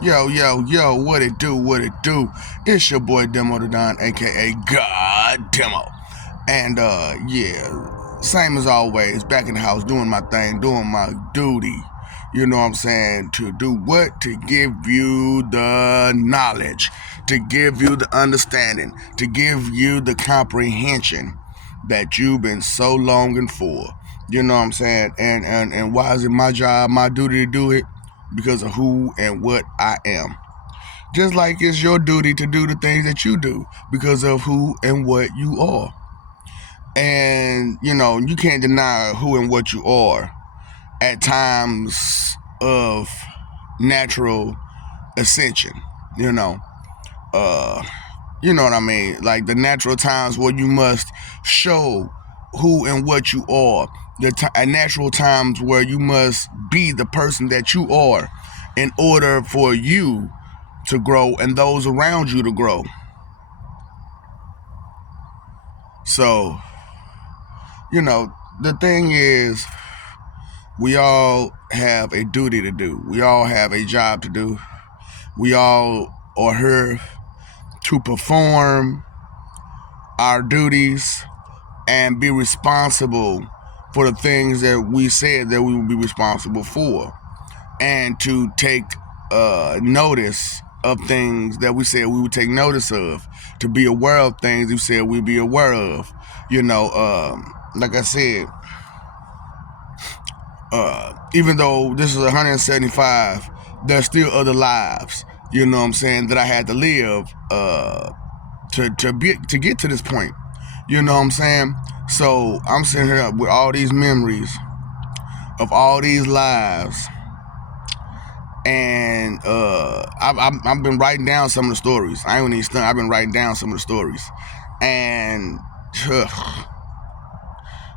Yo, yo, yo, what it do, what it do? It's your boy Demo the Don, aka God Demo. And yeah, same as always, back in the house doing my thing, doing my duty. You know what I'm saying? To do what? To give you the knowledge, to give you the understanding, to give you the comprehension that you've been so longing for. You know what I'm saying? And why is it my job, my duty to do it? Because of who and what I am. Just like it's your duty to do the things that you do because of who and what you are. And, you know, you can't deny who and what you are at times of natural ascension, you know. Uh, you know what I mean? Like the natural times where you must show who and what you are. Natural times where you must be the person that you are in order for you to grow and those around you to grow. So, you know, the thing is, we all have a duty to do. We all have a job to do. We all are here to perform our duties and be responsible for the things that we said that we would be responsible for, and to take notice of things that we said we would take notice of, to be aware of things we said we'd be aware of. You know, like I said, even though this is 175, there's still other lives. You know what I'm saying, that I had to live to get to this point. You know what I'm saying? So I'm sitting here with all these memories of all these lives, and I've been writing down some of the stories. I ain't even stunt. I've been writing down some of the stories, and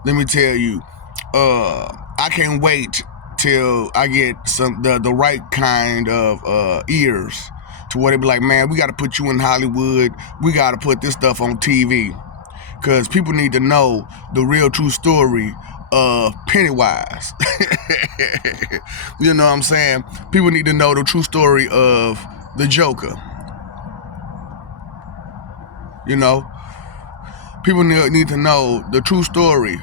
let me tell you, I can't wait till I get the right kind of ears to where they be like, man, we got to put you in Hollywood. We got to put this stuff on TV, because people need to know the real true story of Pennywise. You know what I'm saying? People need to know the true story of the Joker. You know, people need to know the true story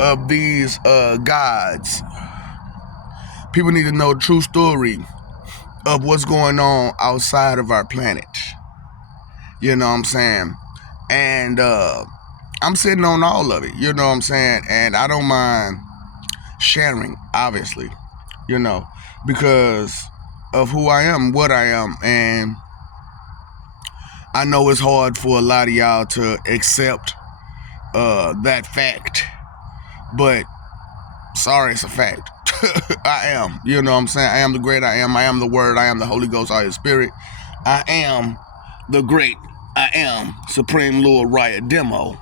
of these gods. People need to know the true story of what's going on outside of our planet. You know what I'm saying? And I'm sitting on all of it, you know what I'm saying? And I don't mind sharing, obviously, you know, because of who I am, what I am. And I know it's hard for a lot of y'all to accept that fact, but sorry, it's a fact. I am, you know what I'm saying? I am the great I am the word, I am the Holy Ghost, I am Spirit. I am the great I am, Supreme Lord Riot Demo.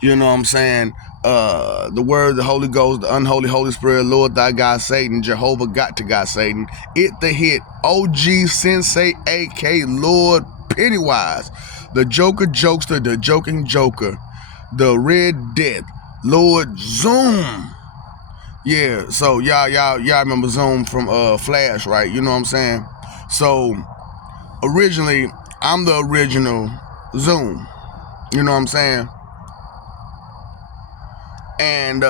You know what I'm saying? The word, the Holy Ghost, the unholy Holy Spirit, Lord thy God Satan, Jehovah got to God Satan, it the hit, OG Sensei, AK Lord Pennywise, the Joker Jokester, the Joking Joker, the Red Death, Lord Zoom. Yeah, so y'all remember Zoom from Flash, right? You know what I'm saying? So originally, I'm the original Zoom. You know what I'm saying? And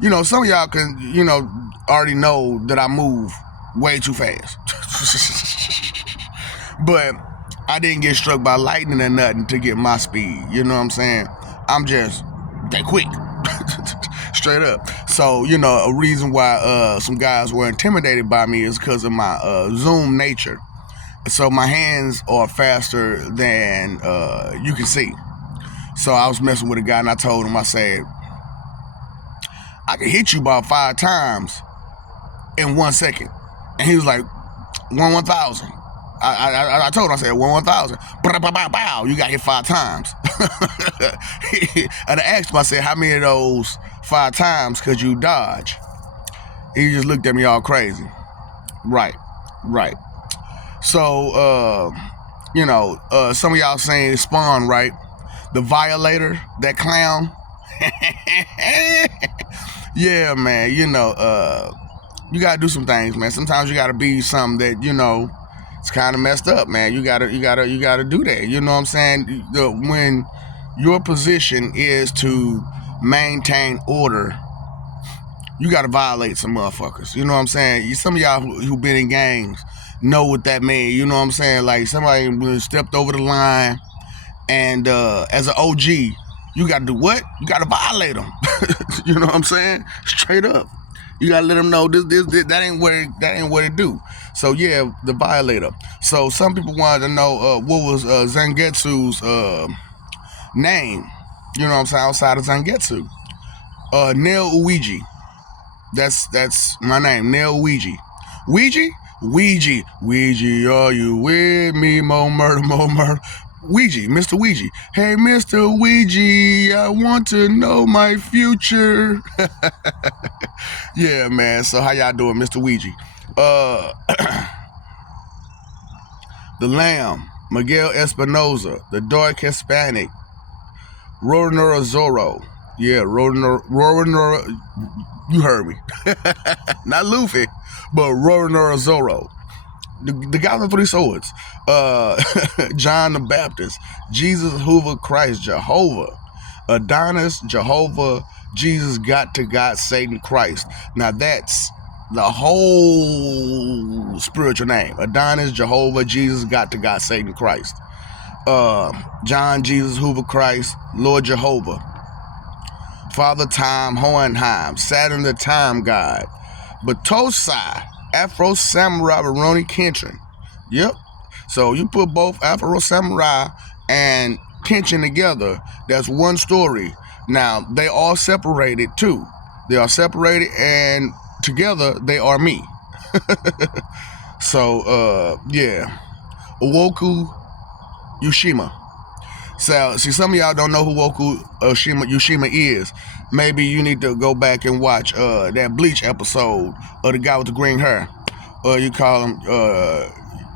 you know, some of y'all can, you know, already know that I move way too fast. But I didn't get struck by lightning or nothing to get my speed. You know what I'm saying? I'm just that quick. Straight up. So, you know, a reason why some guys were intimidated by me is because of my Zoom nature. So my hands are faster than you can see. So I was messing with a guy and I told him, I said, I can hit you about 5 times in 1 second. And he was like, 1,000. I told him, I said, 1,000. Bow, you got hit 5 times. And I asked him, I said, how many of those 5 times could you dodge? He just looked at me all crazy. Right. So, you know, some of y'all saying Spawn, right? The Violator, that clown. Yeah, man, you know, you gotta do some things, man. Sometimes you gotta be something that, you know, it's kind of messed up, man. You gotta do that. You know what I'm saying? When your position is to maintain order, you gotta violate some motherfuckers. You know what I'm saying? Some of y'all who been in gangs know what that means. You know what I'm saying? Like somebody stepped over the line, and as an OG, you gotta do what? You gotta violate them. You know what I'm saying? Straight up. You gotta let them know this that ain't what it do. So yeah, the violator. So some people wanted to know what was Zangetsu's name. You know what I'm saying? Outside of Zangetsu, Nail Uiji. That's my name, Nail Uiji. Ouija, are you with me? More murder. Ouija, Mr. Ouija. Hey, Mr. Ouija, I want to know my future. Yeah, man. So how y'all doing, Mr. Ouija? The Lamb, Miguel Espinoza, the Dark Hispanic, Roronoa Zorro. Yeah, Roronoa, you heard me. Not Luffy, but Roronoa Zorro. The guy with the 3 swords. John the Baptist, Jesus, Hoover, Christ, Jehovah, Adonis, Jehovah, Jesus, God to God, Satan, Christ. Now that's the whole spiritual name. Adonis, Jehovah, Jesus, God to God, Satan, Christ. John, Jesus, Hoover, Christ, Lord Jehovah, Father Time, Hohenheim, Saturn the Time God, Batosai, Afro Samurai, Rurouni Kenshin. Yep. So you put both Afro Samurai and Kenshin together, that's one story. Now, they are separated too. They are separated, and together they are me. So, yeah. Uoku Yushima. So, see, some of y'all don't know who Uoku Yushima is. Maybe you need to go back and watch that Bleach episode of the guy with the green hair. You call him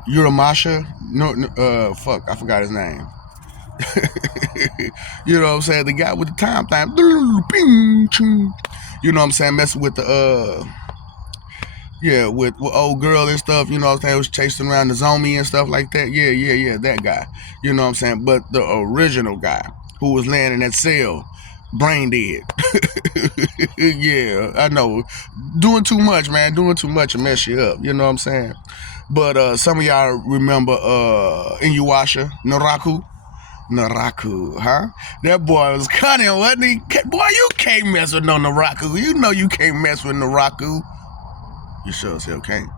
Uramasha? No, fuck, I forgot his name. You know what I'm saying? The guy with the time thing. You know what I'm saying? Messing with the with old girl and stuff. You know what I'm saying? Was chasing around the zombie and stuff like that. Yeah, that guy. You know what I'm saying? But the original guy who was laying in that cell, brain dead. Yeah, I know. Doing too much, man. Doing too much will mess you up. You know what I'm saying? But some of y'all remember Inuyasha, Naraku, huh? That boy was cunning, wasn't he? Boy, you can't mess with no Naraku. You know you can't mess with Naraku. You sure as hell can't.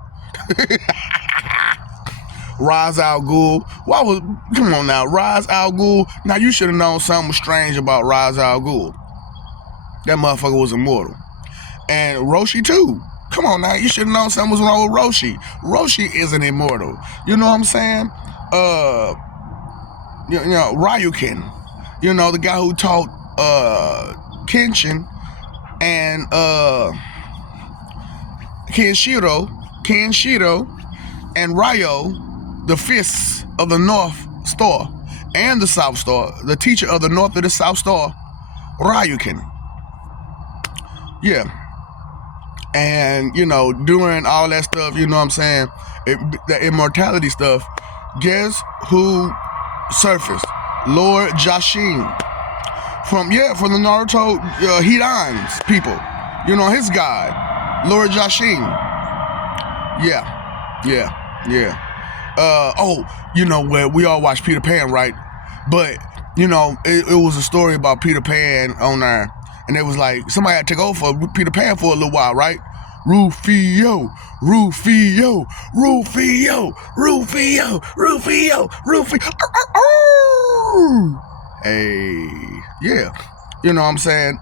Ra's al Ghul. Come on now, Ra's al Ghul. Now you should have known something was strange about Ra's al Ghul. That motherfucker was immortal. And Roshi too. Come on now, you should have known something was wrong with Roshi. Roshi isn't immortal. You know what I'm saying? You know, Ryukin. You know, the guy who taught Kenshin and Kenshiro and Ryo, the fists of the North Star and the South Star, the teacher of the North and the South Star, Ryukin. Yeah. And, you know, doing all that stuff, you know what I'm saying, the immortality stuff, guess who surfaced? Lord Jashin. From the Naruto Hidan's people. You know, his god, Lord Jashin. Yeah. You know, where we all watch Peter Pan, right? But, you know, it was a story about Peter Pan on there. And it was like, somebody had to take over for Peter Pan for a little while, right? Rufio. Hey, yeah. You know what I'm saying?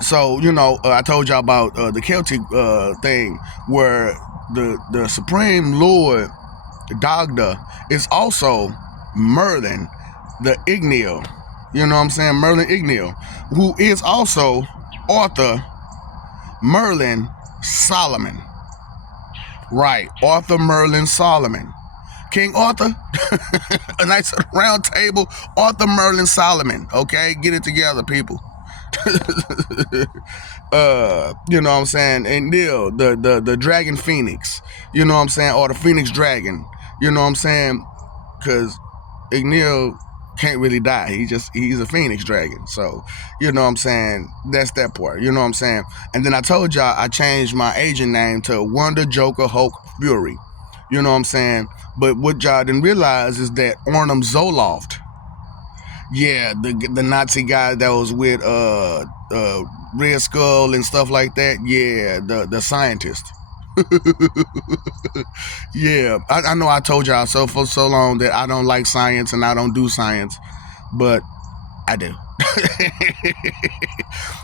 So, you know, I told y'all about the Celtic thing where the Supreme Lord Dagda is also Merlin, the Igneo. You know what I'm saying? Merlin Igneo, who is also Arthur Merlin Solomon. Right, Arthur Merlin Solomon. King Arthur, a nice round table, Arthur Merlin Solomon. Okay, get it together, people. You know what I'm saying? And Neil, the Dragon Phoenix, you know what I'm saying? Or the Phoenix Dragon, you know what I'm saying? Because Ignil can't really die. He's a Phoenix Dragon. So, you know what I'm saying? That's that part. You know what I'm saying? And then I told y'all I changed my agent name to Wonder Joker Hulk Fury. You know what I'm saying? But what y'all didn't realize is that Arnim Zoloft, yeah, the Nazi guy that was with Red Skull and stuff like that, yeah, the scientist. Yeah, I know I told y'all so for so long that I don't like science and I don't do science, but I do.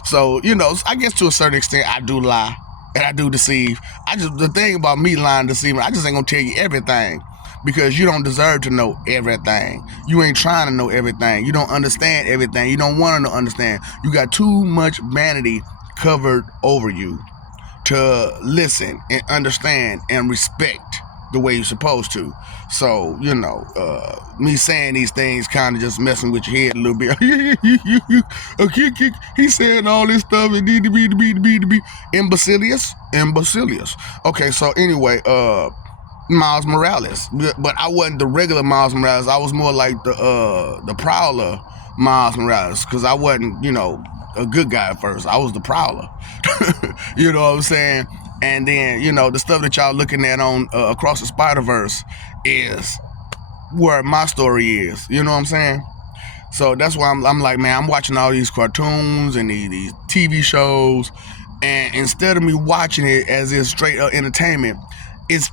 So, you know, I guess to a certain extent I do lie and I do deceive. The thing about me lying, deceiving, I just ain't gonna tell you everything because you don't deserve to know everything. You ain't trying to know everything. You don't understand everything. You don't want to understand. You got too much vanity covered over you to listen and understand and respect the way you're supposed to. So, you know, me saying these things kind of just messing with your head a little bit. He said all this stuff and need to be imbecilious. Okay, so anyway, Miles Morales, but I wasn't the regular Miles Morales. I was more like the Prowler Miles Morales, because I wasn't, you know, a good guy at first. I was the Prowler. You know what I'm saying? And then, you know, the stuff that y'all looking at on Across the Spider-Verse is where my story is. You know what I'm saying? So that's why I'm like, man, I'm watching all these cartoons and these TV shows, and instead of me watching it as it's straight up entertainment, it's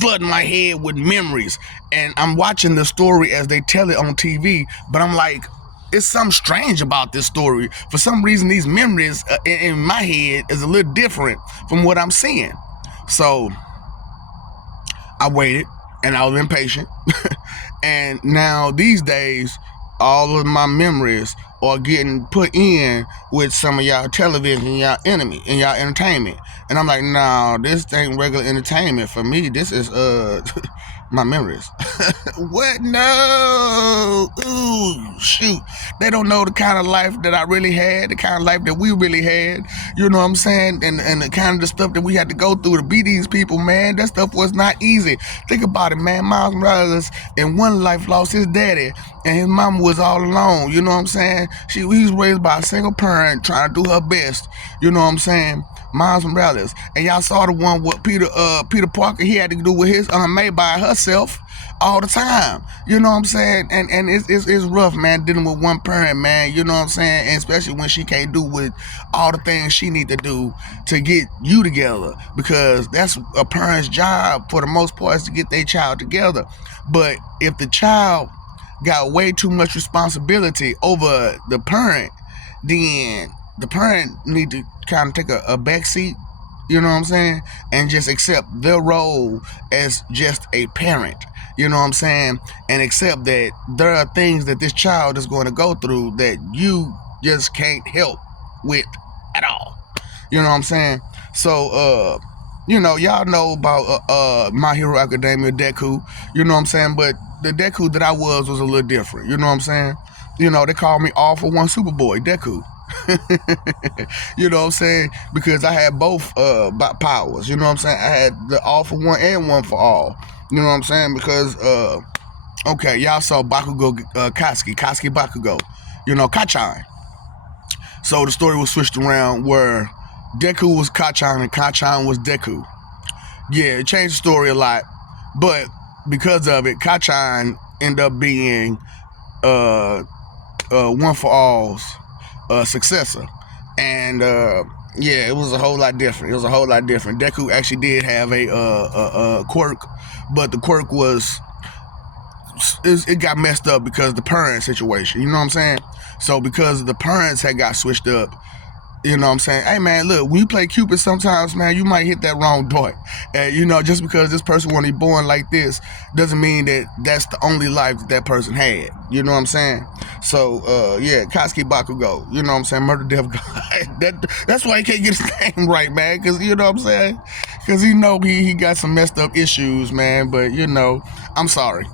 flooding my head with memories. And I'm watching the story as they tell it on TV, but I'm like, it's something strange about this story. For some reason, these memories in my head is a little different from what I'm seeing. So I waited and I was impatient. And now these days, all of my memories are getting put in with some of y'all television and y'all enemy and y'all entertainment. And I'm like, no, this ain't regular entertainment for me. This is my memories. What? No. Ooh, shoot. They don't know the kind of life that I really had, the kind of life that we really had. You know what I'm saying? And the kind of the stuff that we had to go through to be these people, man. That stuff was not easy. Think about it, man. Miles Morales in one life lost his daddy, and his mama was all alone. You know what I'm saying? He was raised by a single parent trying to do her best. You know what I'm saying? Miles Morales. And y'all saw the one with Peter Parker. He had to do with his May by herself all the time. You know what I'm saying? And it's rough, man, dealing with one parent, man. You know what I'm saying? And especially when she can't do with all the things she need to do to get you together, because that's a parent's job for the most part, is to get their child together. But if the child got way too much responsibility over the parent, then the parent need to kind of take a back seat, you know what I'm saying, and just accept their role as just a parent, you know what I'm saying, and accept that there are things that this child is going to go through that you just can't help with at all, you know what I'm saying. So you know, y'all know about My Hero Academia, Deku, you know what I'm saying, but the Deku that I was a little different, you know what I'm saying. You know, they call me All For One Superboy, Deku. You know what I'm saying? Because I had both powers, you know what I'm saying? I had the All For One and One For All, you know what I'm saying? Because okay, y'all saw Bakugo Katsuki Bakugo, you know, Kachan. So the story was switched around where Deku was Kachan and Kachan was Deku. Yeah, it changed the story a lot, but because of it, Kachan ended up being One For All's successor. And yeah, it was a whole lot different. Deku actually did have a quirk, but the quirk was, it got messed up because of the parent situation, you know what I'm saying? So because the parents had got switched up, you know what I'm saying? Hey, man, look, when you play Cupid, sometimes, man, you might hit that wrong dart. And, you know, just because this person want to be born like this doesn't mean that that's the only life that person had. You know what I'm saying? So, yeah, Katsuki Bakugo, you know what I'm saying? Murder Death God. That's why he can't get his name right, man, because, you know what I'm saying? Because he know he got some messed up issues, man, but, you know, I'm sorry.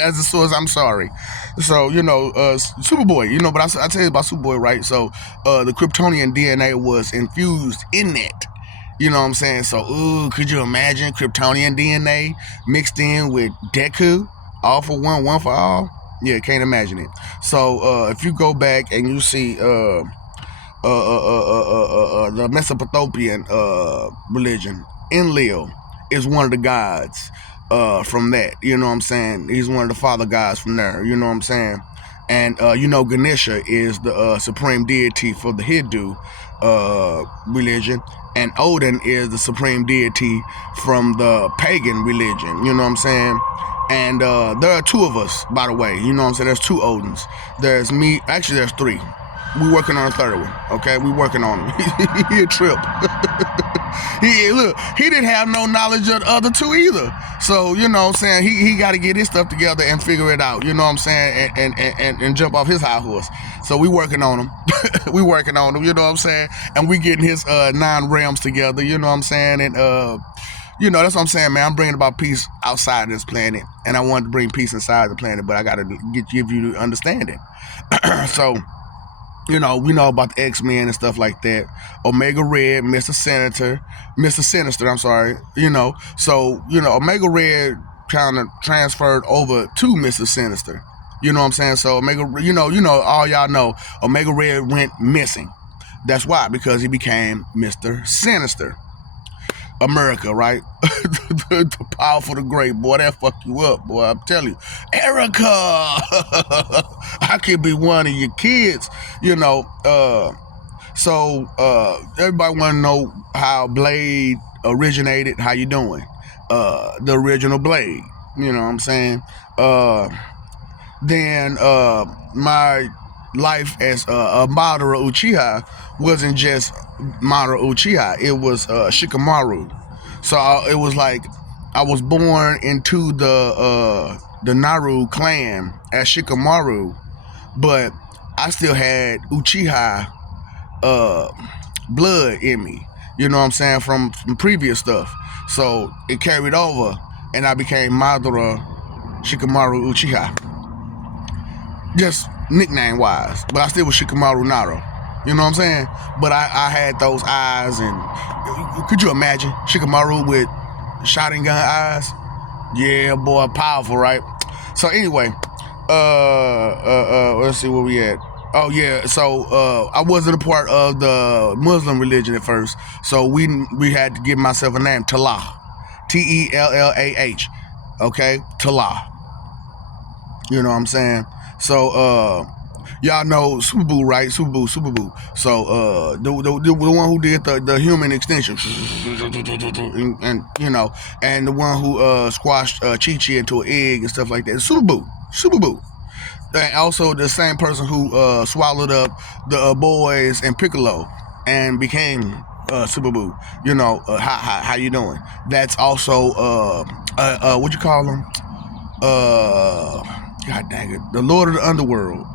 As a source, I'm sorry. So, Superboy, but I tell you about Superboy, right? So, the Kryptonian DNA was infused in it. You know what I'm saying? So, could you imagine Kryptonian DNA mixed in with Deku? All for one, one for all? Yeah, can't imagine it. So, if you go back and you see the Mesopotamian religion, Enlil is one of the gods from that. You know what I'm saying? He's one of the father gods from there. You know what I'm saying? And Ganesha is the supreme deity for the Hindu religion, and Odin is the supreme deity from the pagan religion. You know what I'm saying? And there are two of us, by the way. You know what I'm saying? There's two Odins. There's me. Actually, there's three. We working on a third one, okay? We working on him. He a trip. He didn't have no knowledge of the other two either. So, you know what I'm saying, he got to get his stuff together and figure it out, you know what I'm saying, and jump off his high horse. So we working on him. We working on him, you know what I'm saying? And we getting his 9 realms together, you know what I'm saying? And, that's what I'm saying, man. I'm bringing about peace outside of this planet, and I wanted to bring peace inside the planet, but I got to give you understanding. So, we know about the X-Men and stuff like that. Omega Red, Mr. Sinister, I'm sorry. So, Omega Red kind of transferred over to Mr. Sinister. You know what I'm saying? So Omega, all y'all know, Omega Red went missing. That's why, because he became Mr. Sinister. America, right? The powerful, the great, boy, that fuck you up, boy. I'm telling you, Erica, I could be one of your kids, So everybody want to know how Blade originated. How you doing? The original Blade. You know what I'm saying? Then my life as a Madara Uchiha wasn't just Madara Uchiha. It was Shikamaru. So it was like I was born into the Naru clan as Shikamaru, but I still had Uchiha blood in me. You know what I'm saying? From previous stuff. So it carried over, and I became Madara Shikamaru Uchiha. Just nickname wise, but I still was Shikamaru Naru. You know what I'm saying? But I had those eyes, and could you imagine Shikamaru with shotgun eyes? Yeah, boy, powerful, right? So anyway, let's see where we at. Oh yeah, so I wasn't a part of the Muslim religion at first, so we had to give myself a name, Tallah, Tellah. Okay, Tallah. You know what I'm saying? So y'all know Superboo, right? Superboo. So the one who did the human extension, and the one who squashed Chi-Chi into an egg and stuff like that. Superboo. And also the same person who swallowed up the boys and Piccolo and became Superboo. How you doing? That's also what you call them? God dang it, the Lord of the Underworld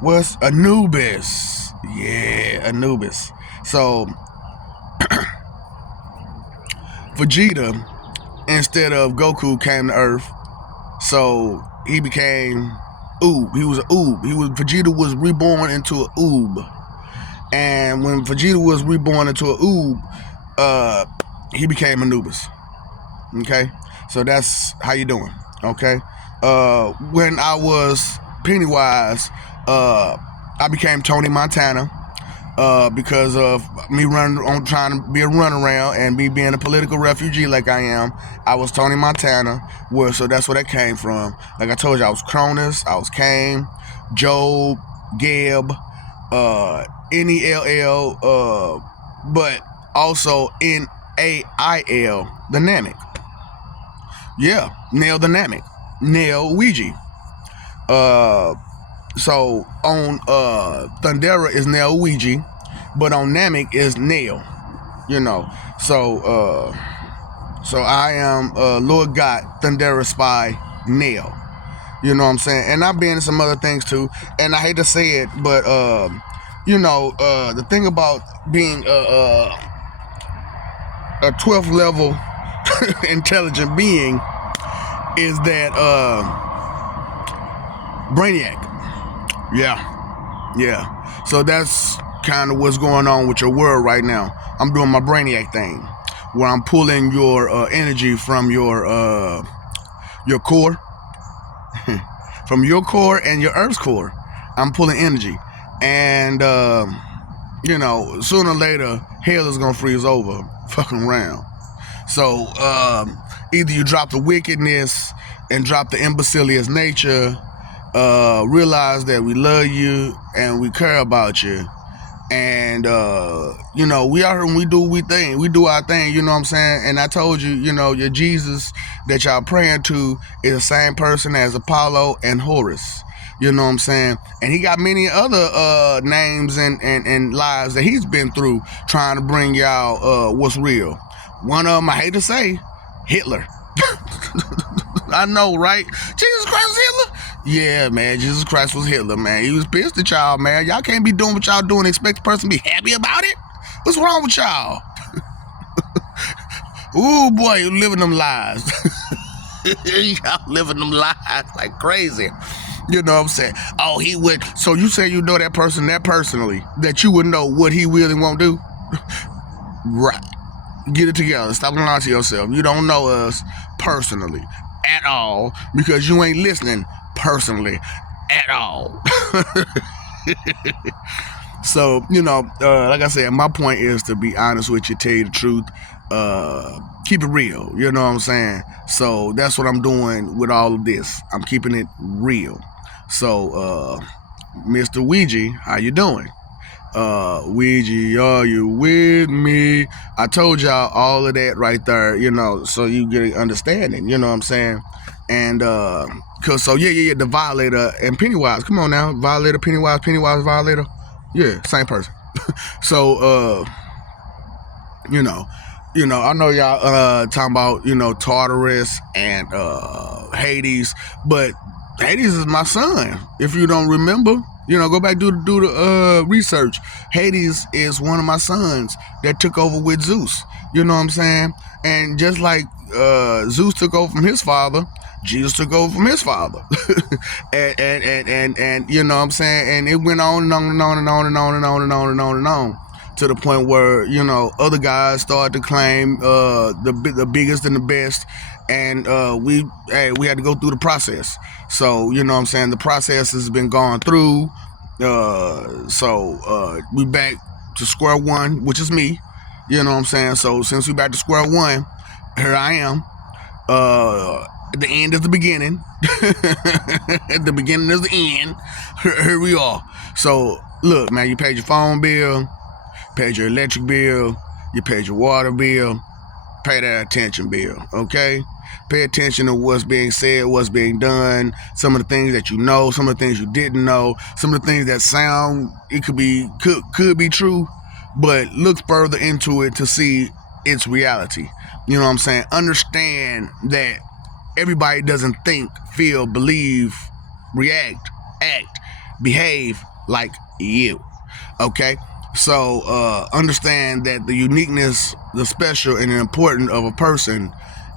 was Anubis. Yeah, Anubis. So Vegeta, instead of Goku, came to Earth. So he became Oob. He was an Oob. Vegeta was reborn into an Oob. And when Vegeta was reborn into an Oob, he became Anubis. Okay? So that's how you doing. Okay? When I was Pennywise, I became Tony Montana because of me trying to be a runaround and me being a political refugee like I am. I was Tony Montana, so that's where that came from. Like I told you, I was Cronus, I was Cain, Job, Geb, Nell, but also Nail, the Namek. Yeah, Nail the Namek. Nail Ouija. So on Thundera is Nail Ouija, but on Namek is Nail. So I am Lord God, Thundera Spy, Nail. You know what I'm saying? And I've been in some other things too, and I hate to say it, but the thing about being a 12th level intelligent being is that Brainiac. Yeah. So that's kind of what's going on with your world right now. I'm doing my Brainiac thing, where I'm pulling your energy from your core, from your core and your Earth's core. I'm pulling energy, and sooner or later, hell is gonna freeze over, fucking around. So either you drop the wickedness and drop the imbecilious nature, realize that we love you and we care about you, and we are here and we do our thing, you know what I'm saying? And I told you, your Jesus that y'all praying to is the same person as Apollo and Horus, you know what I'm saying? And he got many other names and lives that he's been through trying to bring y'all what's real. One of them, I hate to say, Hitler. I know, right? Jesus Christ was Hitler? Yeah, man, Jesus Christ was Hitler, man. He was pissed at y'all, man. Y'all can't be doing what y'all doing and expect the person to be happy about it? What's wrong with y'all? Ooh, boy, you living them lies. Y'all living them lies like crazy. You know what I'm saying? Oh, he would. So you say you know that person that personally, that you would know what he really won't do? Right. Get it together. Stop lying to yourself. You don't know us personally at all because you ain't listening personally at all. So, like I said, my point is to be honest with you, tell you the truth, keep it real, you know what I'm saying? So that's what I'm doing with all of this. I'm keeping it real. So, Mr. Ouija, how you doing? Ouija, are you with me? I told y'all all of that right there, so you get an understanding, you know what I'm saying? And, the Violator and Pennywise, come on now, Violator, Pennywise, Violator, yeah, same person. So, I know y'all, talking about, Tartarus and, Hades, but Hades is my son, if you don't remember. Go back do the research. Hades is one of my sons that took over with Zeus. You know what I'm saying? And just like Zeus took over from his father, Jesus took over from his father. and you know what I'm saying? And it went on and on and on and on and on and on and on and on and on to the point where, other guys started to claim the biggest and the best. And we had to go through the process. So, you know what I'm saying? The process has been gone through. So we back to square one, which is me. You know what I'm saying? So since we back to square one, here I am. At the end is the beginning. At the beginning is the end. Here we are. So look, man, you paid your phone bill, paid your electric bill, you paid your water bill. Pay that attention bill, okay? Pay attention to what's being said, what's being done, some of the things that you know, some of the things you didn't know, some of the things that sound, it could be true, but look further into it to see its reality. You know what I'm saying? Understand that everybody doesn't think, feel, believe, react, act, behave like you, okay? So understand that the uniqueness, the special and the important of a person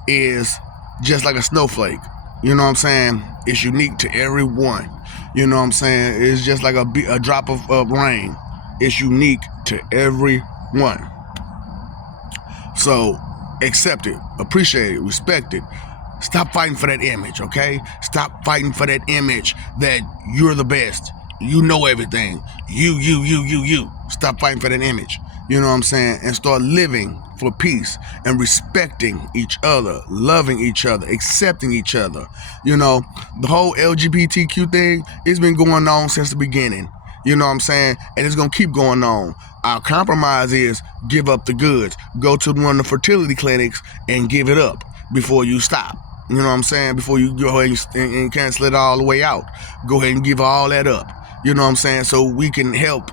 is just like a snowflake. You know what I'm saying? It's unique to everyone. You know what I'm saying? It's just like a drop of rain. It's unique to everyone. So accept it, appreciate it, respect it. Stop fighting for that image, okay? Stop fighting for that image that you're the best. You know everything. You. Stop fighting for that image. You know what I'm saying? And start living for peace and respecting each other, loving each other, accepting each other. The whole LGBTQ thing, it's been going on since the beginning. You know what I'm saying? And it's going to keep going on. Our compromise is give up the goods. Go to one of the fertility clinics and give it up before you stop. You know what I'm saying? Before you go ahead and cancel it all the way out. Go ahead and give all that up. You know what I'm saying? So we can help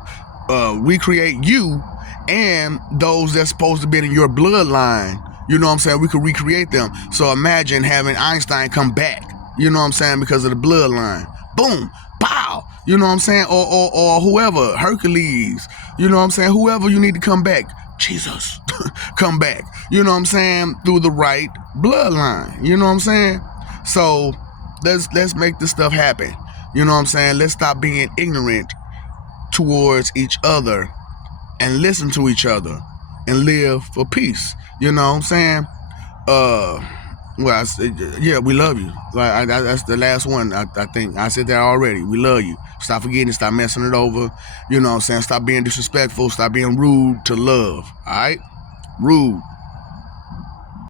recreate you and those that's supposed to be in your bloodline. You know what I'm saying? We could recreate them. So imagine having Einstein come back. You know what I'm saying? Because of the bloodline. Boom. Pow. You know what I'm saying? Or whoever. Hercules. You know what I'm saying? Whoever you need to come back. Jesus. Come back. You know what I'm saying? Through the right bloodline. You know what I'm saying? So let's make this stuff happen. You know what I'm saying? Let's stop being ignorant towards each other and listen to each other and live for peace. You know what I'm saying? Well, yeah, we love you. Like that's the last one. I think I said that already. We love you. Stop forgetting. Stop messing it over. You know what I'm saying? Stop being disrespectful. Stop being rude to love. All right? Rude.